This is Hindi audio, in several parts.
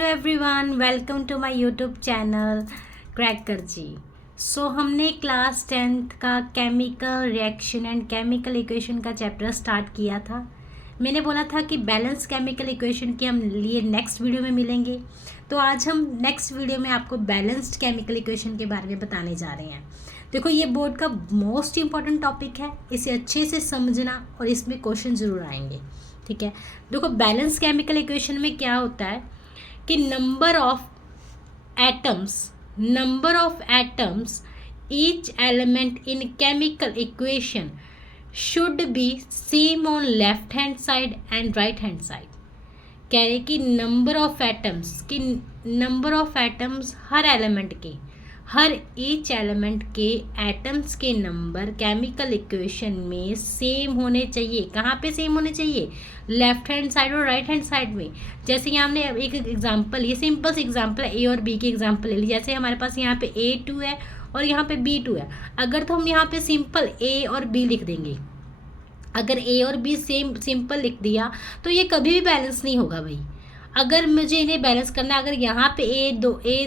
Everyone, welcome to my YouTube channel cracker ji. हमने क्लास 10th का chemical reaction and chemical equation का चैप्टर स्टार्ट किया था। मैंने बोला था कि बैलेंस केमिकल इक्वेशन के हम लिए नेक्स्ट वीडियो में मिलेंगे। तो आज हम नेक्स्ट वीडियो में आपको बैलेंस्ड केमिकल इक्वेशन के बारे में बताने जा रहे हैं। देखो, ये बोर्ड का मोस्ट इम्पॉर्टेंट टॉपिक है, इसे अच्छे से समझना और इसमें क्वेश्चन ज़रूर आएंगे। ठीक है, देखो बैलेंस केमिकल इक्वेशन में क्या होता है कि number of atoms each element in chemical equation should be same on left hand side and right hand side। कह रहे कि number of atoms her each element के एटम्स के नंबर केमिकल इक्वेशन में सेम होने चाहिए। कहाँ पे सेम होने चाहिए? लेफ्ट हैंड साइड और राइट हैंड साइड में। जैसे यहाँ हमने एक एग्जांपल, ये सिंपल सी एग्जांपल है, ए और बी की एग्जांपल ले ली। जैसे हमारे पास यहाँ पे A2 है और यहाँ पे B2 है। अगर तो हम यहाँ पे सिंपल A और B लिख देंगे, अगर A और B सेम सिंपल लिख दिया तो ये कभी भी बैलेंस नहीं होगा भाई। अगर मुझे इन्हें बैलेंस करना, अगर यहाँ पे A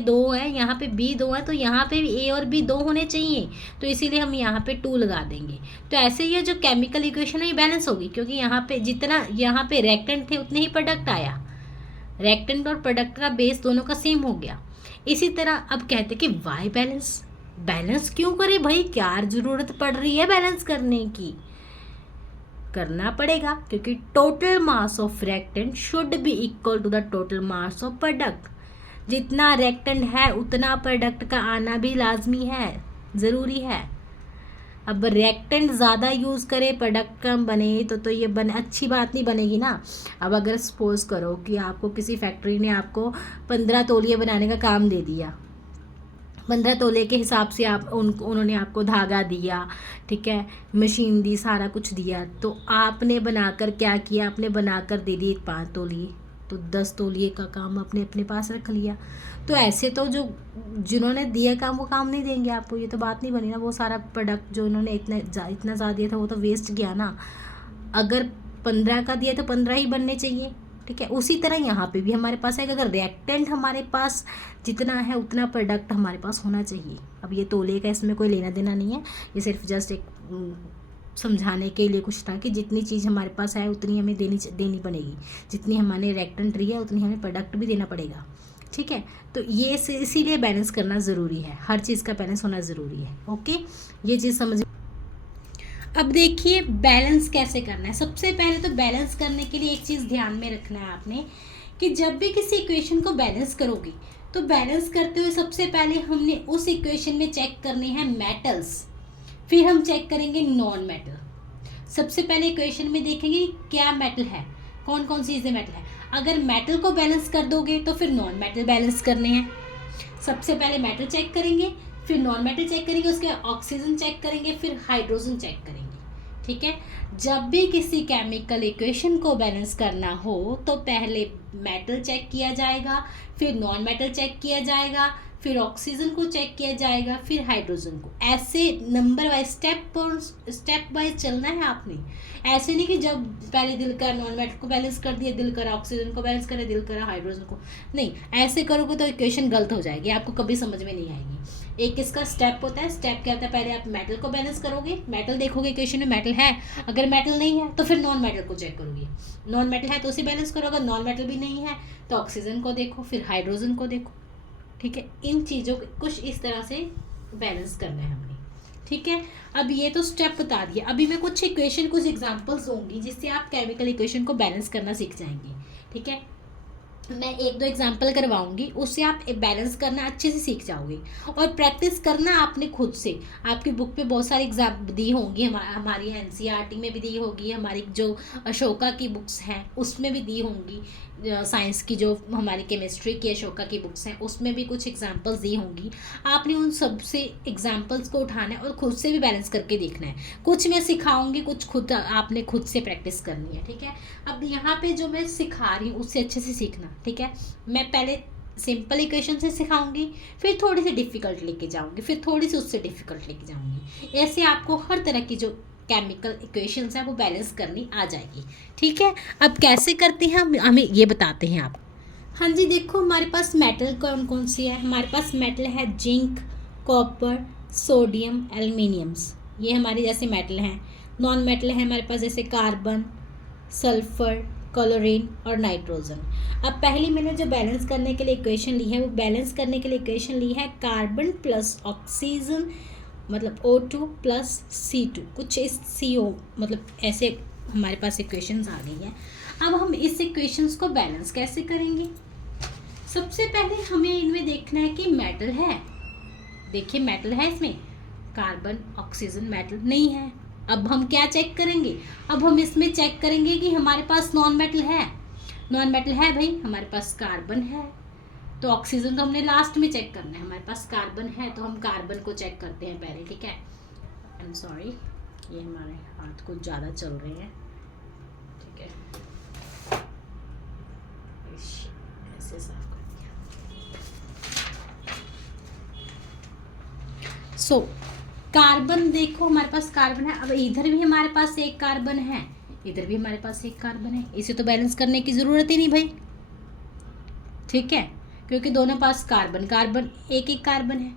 दो है, यहाँ पे B 2 है, तो यहाँ पे भी A और B 2 होने चाहिए। तो इसीलिए हम यहाँ पे 2 लगा देंगे। तो ऐसे ये जो केमिकल इक्वेशन है ये बैलेंस होगी, क्योंकि यहाँ पे जितना यहाँ पे रिएक्टेंट थे उतने ही प्रोडक्ट आया। रिएक्टेंट और प्रोडक्ट का बेस दोनों का सेम हो गया। इसी तरह अब कहते कि वाई बैलेंस क्यों करे भाई? क्या जरूरत पड़ रही है बैलेंस करने की? करना पड़ेगा, क्योंकि total mass of reactant should be equal to the total mass of product. जितना रिएक्टेंट है उतना प्रोडक्ट का आना भी लाजमी है, ज़रूरी है। अब रिएक्टेंट ज़्यादा यूज़ करे, प्रोडक्ट कम बने तो ये अच्छी बात नहीं बनेगी ना। अब अगर सपोज करो कि आपको किसी फैक्ट्री ने आपको 15 तौलिए बनाने का काम दे दिया, 15 तोले के हिसाब से उन्होंने आपको धागा दिया, ठीक है, मशीन दी, सारा कुछ दिया, तो आपने बनाकर क्या किया? आपने बनाकर दे दिए 5 तोलिए, तो 10 तोलिए का काम अपने अपने पास रख लिया। तो ऐसे तो जिन्होंने दिया काम वो काम नहीं देंगे आपको, ये तो बात नहीं बनी ना। वो सारा प्रोडक्ट जो उन्होंने इतना ज़्यादा दिया था वो तो वेस्ट गया ना। अगर 15 का दिया तो 15 ही बनने चाहिए। ठीक है, उसी तरह यहाँ पे भी हमारे पास है कि अगर रिएक्टेंट हमारे पास जितना है उतना प्रोडक्ट हमारे पास होना चाहिए। अब ये तोले का इसमें कोई लेना देना नहीं है, ये सिर्फ जस्ट एक समझाने के लिए कुछ था कि जितनी चीज़ हमारे पास है उतनी हमें देनी पड़ेगी। जितनी हमारे रिएक्टेंट रही है उतनी हमें प्रोडक्ट भी देना पड़ेगा। ठीक है, तो ये इसीलिए बैलेंस करना ज़रूरी है, हर चीज़ का बैलेंस होना ज़रूरी है। ओके, ये चीज़ समझ। अब देखिए बैलेंस कैसे करना है। सबसे पहले तो बैलेंस करने के लिए एक चीज़ ध्यान में रखना है आपने, कि जब भी किसी इक्वेशन को बैलेंस करोगे तो बैलेंस करते हुए सबसे पहले हमने उस इक्वेशन में चेक करने हैं मेटल्स, फिर हम चेक करेंगे नॉन मेटल। सबसे पहले इक्वेशन में देखेंगे क्या मेटल है, कौन कौन सी चीज़ें मेटल है। अगर मेटल को बैलेंस कर दोगे तो फिर नॉन मेटल बैलेंस करने हैं। सबसे पहले मेटल चेक करेंगे, फिर नॉन मेटल चेक करेंगे, उसके बाद ऑक्सीजन चेक करेंगे, फिर हाइड्रोजन चेक करेंगे। ठीक है, जब भी किसी केमिकल इक्वेशन को बैलेंस करना हो तो पहले मेटल चेक किया जाएगा, फिर नॉन मेटल चेक किया जाएगा, फिर ऑक्सीजन को चेक किया जाएगा, फिर हाइड्रोजन को। ऐसे नंबर वाइज स्टेप वाइज चलना है आपने। ऐसे नहीं कि जब पहले दिल कर नॉन मेटल को बैलेंस कर दिया, दिल कर ऑक्सीजन को बैलेंस करे, दिल कर हाइड्रोजन को, नहीं। ऐसे करोगे तो इक्वेशन गलत हो जाएगी, आपको कभी समझ में नहीं आएगी। एक इसका स्टेप होता है। स्टेप क्या होता है? पहले आप मेटल को बैलेंस करोगे, मेटल देखोगे इक्वेशन में मेटल है, अगर मेटल नहीं है तो फिर नॉन मेटल को चेक करोगे। नॉन मेटल है तो उसे बैलेंस करो, अगर नॉन मेटल भी नहीं है तो ऑक्सीजन को देखो, फिर हाइड्रोजन को देखो। ठीक है, इन चीज़ों को कुछ इस तरह से बैलेंस करना है हमने। ठीक है, अब ये तो स्टेप बता दिया। अभी मैं कुछ एग्जांपल्स दूंगी जिससे आप केमिकल इक्वेशन को बैलेंस करना सीख जाएंगे। ठीक है, मैं 1-2 एग्जांपल करवाऊंगी, उससे आप बैलेंस करना अच्छे से सीख जाओगे। और प्रैक्टिस करना आपने खुद से। आपकी बुक पे बहुत सारी एग्जाम दी होंगी, हमारी एनसीईआरटी में भी दी होगी, हमारी जो अशोका की बुक्स हैं उसमें भी दी होंगी, साइंस की जो हमारी केमिस्ट्री की अशोका की बुक्स हैं उसमें भी कुछ एग्जांपल्स दी होंगी। आपने उन सब से एग्जांपल्स को उठाना है और खुद से भी बैलेंस करके देखना है। कुछ मैं सिखाऊंगी, कुछ खुद आपने खुद से प्रैक्टिस करनी है। ठीक है, अब यहाँ पे जो मैं सिखा रही हूँ उससे अच्छे से सीखना। ठीक है, मैं पहले सिंपल इक्वेशन से सिखाऊंगी, फिर थोड़ी सी डिफ़िकल्ट लेके जाऊंगी, फिर थोड़ी सी उससे डिफ़िकल्ट लेके जाऊंगी। ऐसे आपको हर तरह की जो केमिकल इक्वेशंस है वो बैलेंस करनी आ जाएगी। ठीक है, अब कैसे करते हैं हमें ये बताते हैं आप। हाँ जी, देखो हमारे पास मेटल कौन कौन सी है। हमारे पास मेटल है जिंक, कॉपर, सोडियम, एल्युमिनियम्स, ये हमारे जैसे मेटल हैं। नॉन मेटल है हमारे पास जैसे कार्बन, सल्फर, क्लोरीन और नाइट्रोजन। अब पहली मैंने जो बैलेंस करने के लिए इक्वेशन ली है, वो बैलेंस करने के लिए इक्वेशन ली है कार्बन प्लस ऑक्सीजन मतलब O2 प्लस C2, कुछ इस CO मतलब ऐसे हमारे पास इक्वेशंस आ गई हैं। अब हम इस इक्वेशंस को बैलेंस कैसे करेंगे? सबसे पहले हमें इनमें देखना है कि मेटल है। देखिए मेटल है इसमें, कार्बन, ऑक्सीजन, मेटल नहीं है। अब हम क्या चेक करेंगे? अब हम इसमें चेक करेंगे कि हमारे पास नॉन मेटल है। नॉन मेटल है भाई, हमारे पास कार्बन है, तो ऑक्सीजन तो हमने लास्ट में चेक करना है। हमारे पास कार्बन है तो हम कार्बन को चेक करते हैं पहले, ठीक है। आई एम सॉरी, ये हमारे हाथ कुछ ज़्यादा चल रहे हैं, ठीक है। ऐसे साफ कर दिया। सो कार्बन देखो हमारे पास कार्बन है। अब इधर भी हमारे पास एक कार्बन है, इधर भी हमारे पास एक कार्बन है। इसे तो बैलेंस करने की ज़रूरत ही नहीं भाई, ठीक है, क्योंकि दोनों पास कार्बन कार्बन एक एक कार्बन है।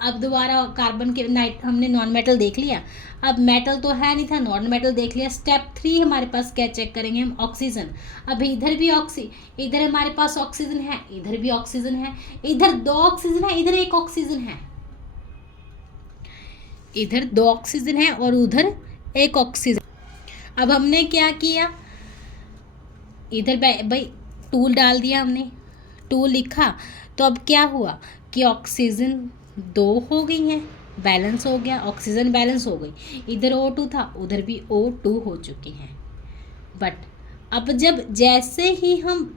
अब दोबारा कार्बन के नाइट हमने नॉन मेटल देख लिया, अब मेटल तो है नहीं था, नॉन मेटल देख लिया। स्टेप 3 हमारे पास क्या चेक करेंगे हम? ऑक्सीजन। अब इधर भी इधर हमारे पास ऑक्सीजन है, इधर भी ऑक्सीजन है, इधर 2 ऑक्सीजन है, इधर 1 ऑक्सीजन है। इधर 2 ऑक्सीजन है और उधर 1 ऑक्सीजन। अब हमने क्या किया? इधर भाई टूल डाल दिया हमने, टू लिखा, तो अब क्या हुआ कि ऑक्सीजन 2 हो गई हैं, बैलेंस हो गया, ऑक्सीजन बैलेंस हो गई। इधर O2 था, उधर भी O2 हो चुकी हैं। बट अब जैसे ही हम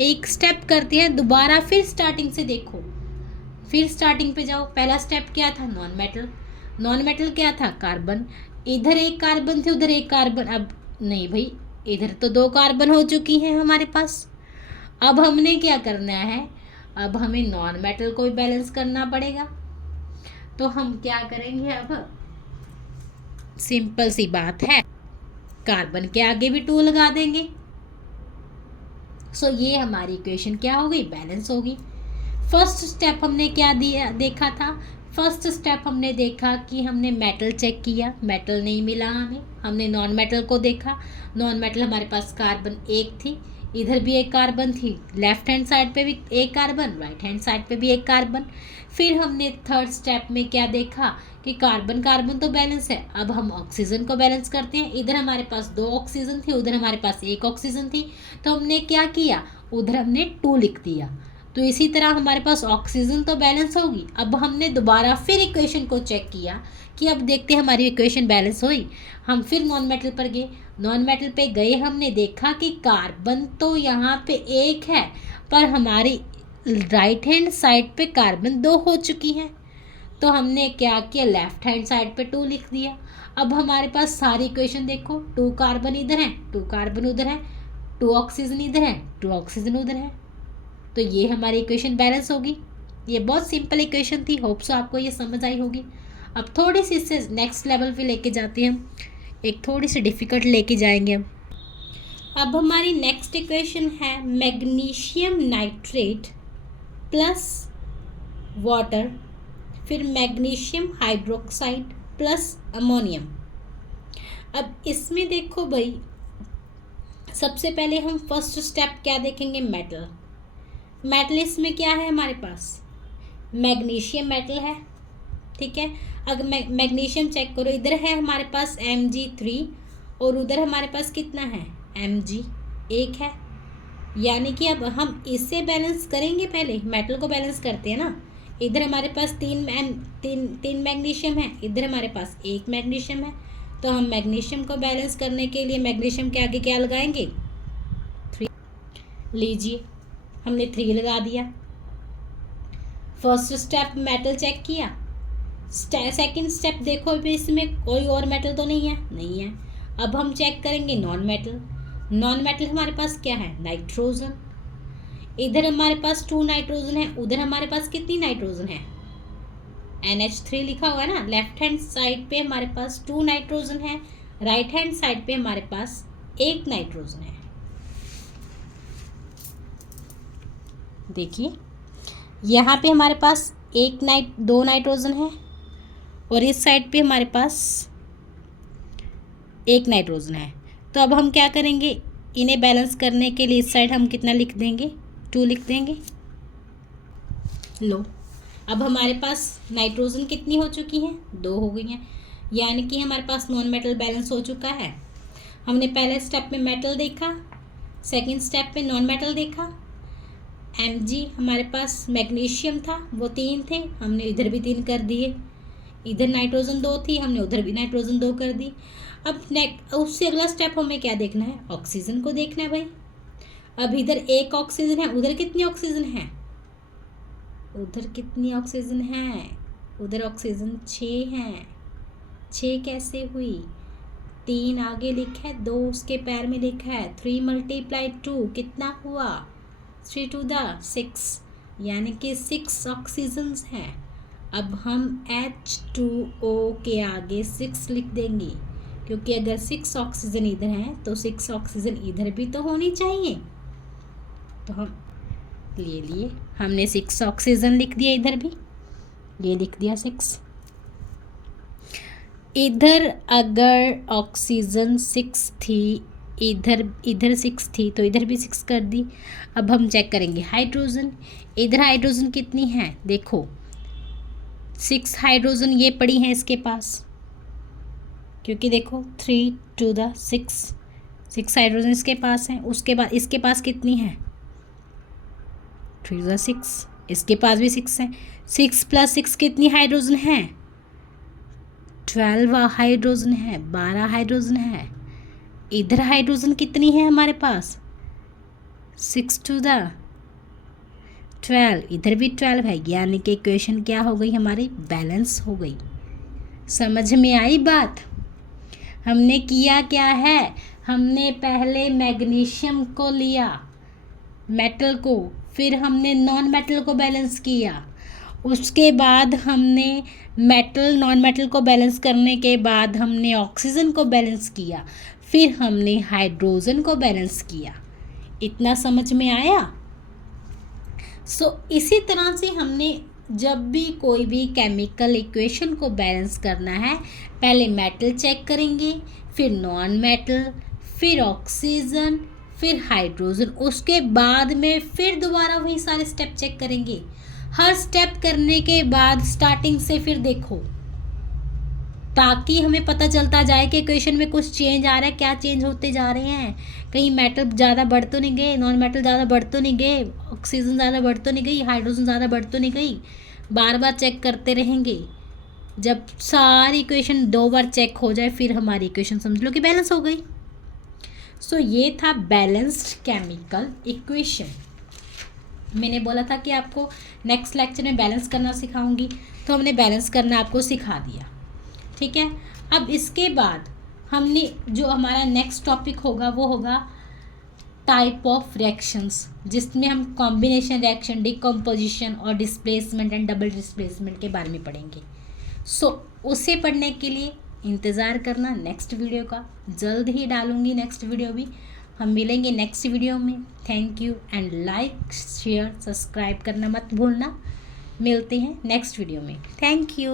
एक स्टेप करते हैं, दोबारा फिर स्टार्टिंग से देखो, फिर स्टार्टिंग पे जाओ। पहला स्टेप क्या था? Non metal. नॉन मेटल क्या था? कार्बन। इधर 1 कार्बन थे, उधर 1 कार्बन। अब नहीं भाई, इधर तो 2 कार्बन हो चुकी हैं हमारे पास। अब हमने क्या करना है? अब हमें नॉन मेटल को भी बैलेंस करना पड़ेगा। तो हम क्या करेंगे? अब सिंपल सी बात है, कार्बन के आगे भी 2 लगा देंगे। सो ये हमारी इक्वेशन क्या हो गई? बैलेंस होगी। फर्स्ट स्टेप हमने क्या देखा था? फर्स्ट स्टेप हमने देखा कि हमने मेटल चेक किया, मेटल नहीं मिला हमें। हमने नॉन मेटल को देखा, नॉन मेटल हमारे पास कार्बन 1 थी, इधर भी 1 कार्बन थी, लेफ्ट हैंड साइड पे भी 1 कार्बन, राइट हैंड साइड पे भी 1 कार्बन। फिर हमने थर्ड स्टेप में क्या देखा कि कार्बन कार्बन तो बैलेंस है। अब हम ऑक्सीजन को बैलेंस करते हैं। इधर हमारे पास 2 ऑक्सीजन थी, उधर हमारे पास 1 ऑक्सीजन थी, तो हमने क्या किया? उधर हमने 2 लिख दिया। तो इसी तरह हमारे पास ऑक्सीजन तो बैलेंस होगी। अब हमने दोबारा फिर इक्वेशन को चेक किया कि अब देखते हैं हमारी इक्वेशन बैलेंस हुई। हम फिर नॉन मेटल पर गए, नॉन मेटल पे गए, हमने देखा कि कार्बन तो यहाँ पे 1 है, पर हमारी राइट हैंड साइड पे कार्बन 2 हो चुकी हैं। तो हमने क्या किया? लेफ्ट हैंड साइड पे 2 लिख दिया। अब हमारे पास सारी इक्वेशन देखो, 2 कार्बन इधर है, 2 कार्बन उधर है, 2 ऑक्सीजन इधर है, 2 ऑक्सीजन उधर है, तो ये हमारी इक्वेशन बैलेंस होगी। ये बहुत सिंपल इक्वेशन थी, होप सो आपको ये समझ आई होगी। अब थोड़ी सी इससे नेक्स्ट लेवल पे लेके जाते हैं हम, एक थोड़ी सी डिफ़िकल्ट लेके जाएंगे हम। अब हमारी नेक्स्ट इक्वेशन है मैग्नीशियम नाइट्रेट प्लस वाटर, फिर मैग्नीशियम हाइड्रोक्साइड प्लस अमोनियम। अब इसमें देखो भाई, सबसे पहले हम फर्स्ट स्टेप क्या देखेंगे? मेटल। मेटल इसमें क्या है हमारे पास? मैग्नीशियम मेटल है, ठीक है। अगर मैग्नीशियम चेक करो, इधर है हमारे पास Mg3 और उधर हमारे पास कितना है? Mg 1 है। यानी कि अब हम इससे बैलेंस करेंगे, पहले मेटल को बैलेंस करते हैं ना। इधर हमारे पास तीन मैग्नीशियम है, इधर हमारे पास 1 मैग्नीशियम है, तो हम मैग्नीशियम को बैलेंस करने के लिए मैग्नीशियम के आगे क्या लगाएंगे? 3 लीजिए, हमने 3 लगा दिया। फर्स्ट स्टेप मेटल चेक किया। सेकंड स्टेप देखो, भी इसमें कोई और मेटल तो नहीं है। अब हम चेक करेंगे नॉन मेटल। नॉन मेटल हमारे पास क्या है? नाइट्रोजन। इधर हमारे पास 2 नाइट्रोजन है, उधर हमारे पास कितनी नाइट्रोजन है? NH3 लिखा हुआ है ना। लेफ्ट हैंड साइड पे हमारे पास 2 नाइट्रोजन है, राइट हैंड साइड पे हमारे पास 1 नाइट्रोजन है। देखिए यहाँ पे हमारे पास दो नाइट्रोजन है और इस साइड पे हमारे पास एक नाइट्रोजन है। तो अब हम क्या करेंगे, इन्हें बैलेंस करने के लिए इस साइड हम कितना लिख देंगे, 2 लिख देंगे। लो, अब हमारे पास नाइट्रोजन कितनी हो चुकी हैं, 2 हो गई हैं, यानी कि हमारे पास नॉन मेटल बैलेंस हो चुका है। हमने पहले स्टेप में मेटल देखा, सेकंड स्टेप में नॉन मेटल देखा। Mg हमारे पास मैग्नीशियम था, वो 3 थे, हमने इधर भी 3 कर दिए। इधर नाइट्रोजन 2 थी, हमने उधर भी नाइट्रोजन 2 कर दी। अब उससे अगला स्टेप हमें क्या देखना है, ऑक्सीजन को देखना है भाई। अब इधर एक ऑक्सीजन है, उधर कितनी ऑक्सीजन है, उधर कितनी ऑक्सीजन है, उधर ऑक्सीजन 6 हैं। 6 कैसे हुई, 3 आगे लिखा है, 2 उसके पैर में लिखा है, 3 × 2 कितना हुआ, 3 to the 6, यानी कि 6 ऑक्सीजन्स हैं। अब हम H2O के आगे 6 लिख देंगे, क्योंकि अगर 6 ऑक्सीजन इधर हैं तो 6 ऑक्सीजन इधर भी तो होनी चाहिए। तो हम लिए हमने 6 ऑक्सीजन लिख दिया, इधर भी ये लिख दिया 6। इधर अगर ऑक्सीजन 6 थी, इधर 6 थी, तो इधर भी 6 कर दी। अब हम चेक करेंगे हाइड्रोजन, इधर हाइड्रोजन कितनी है, देखो 6 हाइड्रोजन ये पड़ी हैं इसके पास, क्योंकि देखो 3 to the 6 हाइड्रोजन इसके पास हैं। उसके बाद इसके पास कितनी है, 3 to the 6, इसके पास भी 6 है। 6 + 6 कितनी हाइड्रोजन है, 12 हाइड्रोजन है, 12 हाइड्रोजन है। इधर हाइड्रोजन कितनी है हमारे पास, 6 to the 12, इधर भी 12 है, यानी कि इक्वेशन क्या हो गई हमारी, बैलेंस हो गई। समझ में आई बात। हमने किया क्या है, हमने पहले मैग्नीशियम को लिया, मेटल को, फिर हमने नॉन मेटल को बैलेंस किया, उसके बाद हमने मेटल नॉन मेटल को बैलेंस करने के बाद हमने ऑक्सीजन को बैलेंस किया, फिर हमने हाइड्रोजन को बैलेंस किया। इतना समझ में आया। इसी तरह से हमने जब भी कोई भी केमिकल इक्वेशन को बैलेंस करना है, पहले मेटल चेक करेंगे, फिर नॉन मेटल, फिर ऑक्सीजन, फिर हाइड्रोजन, उसके बाद में फिर दोबारा वही सारे स्टेप चेक करेंगे। हर स्टेप करने के बाद स्टार्टिंग से फिर देखो, ताकि हमें पता चलता जाए कि इक्वेशन में कुछ चेंज आ रहा है, क्या चेंज होते जा रहे हैं, कहीं मेटल ज़्यादा बढ़ तो नहीं गए, नॉन मेटल ज़्यादा बढ़ तो नहीं गए, ऑक्सीजन ज़्यादा बढ़ तो नहीं गई, हाइड्रोजन ज़्यादा बढ़ तो नहीं गई। बार बार चेक करते रहेंगे। जब सारी इक्वेशन 2 बार चेक हो जाए, फिर हमारी इक्वेशन समझ लो कि बैलेंस हो गई। ये था बैलेंस्ड केमिकल इक्वेशन। मैंने बोला था कि आपको नेक्स्ट लेक्चर में बैलेंस करना सिखाऊंगी, तो हमने बैलेंस करना आपको सिखा दिया, ठीक है। अब इसके बाद हमने जो हमारा नेक्स्ट टॉपिक होगा वो होगा टाइप ऑफ रिएक्शंस, जिसमें हम कॉम्बिनेशन रिएक्शन, डिकम्पोजिशन और डिस्प्लेसमेंट एंड डबल डिस्प्लेसमेंट के बारे में पढ़ेंगे। उसे पढ़ने के लिए इंतज़ार करना नेक्स्ट वीडियो का, जल्द ही डालूंगी नेक्स्ट वीडियो भी। हम मिलेंगे नेक्स्ट वीडियो में। Thank you and like share subscribe करना मत भूलना। मिलते हैं नेक्स्ट वीडियो में। Thank you.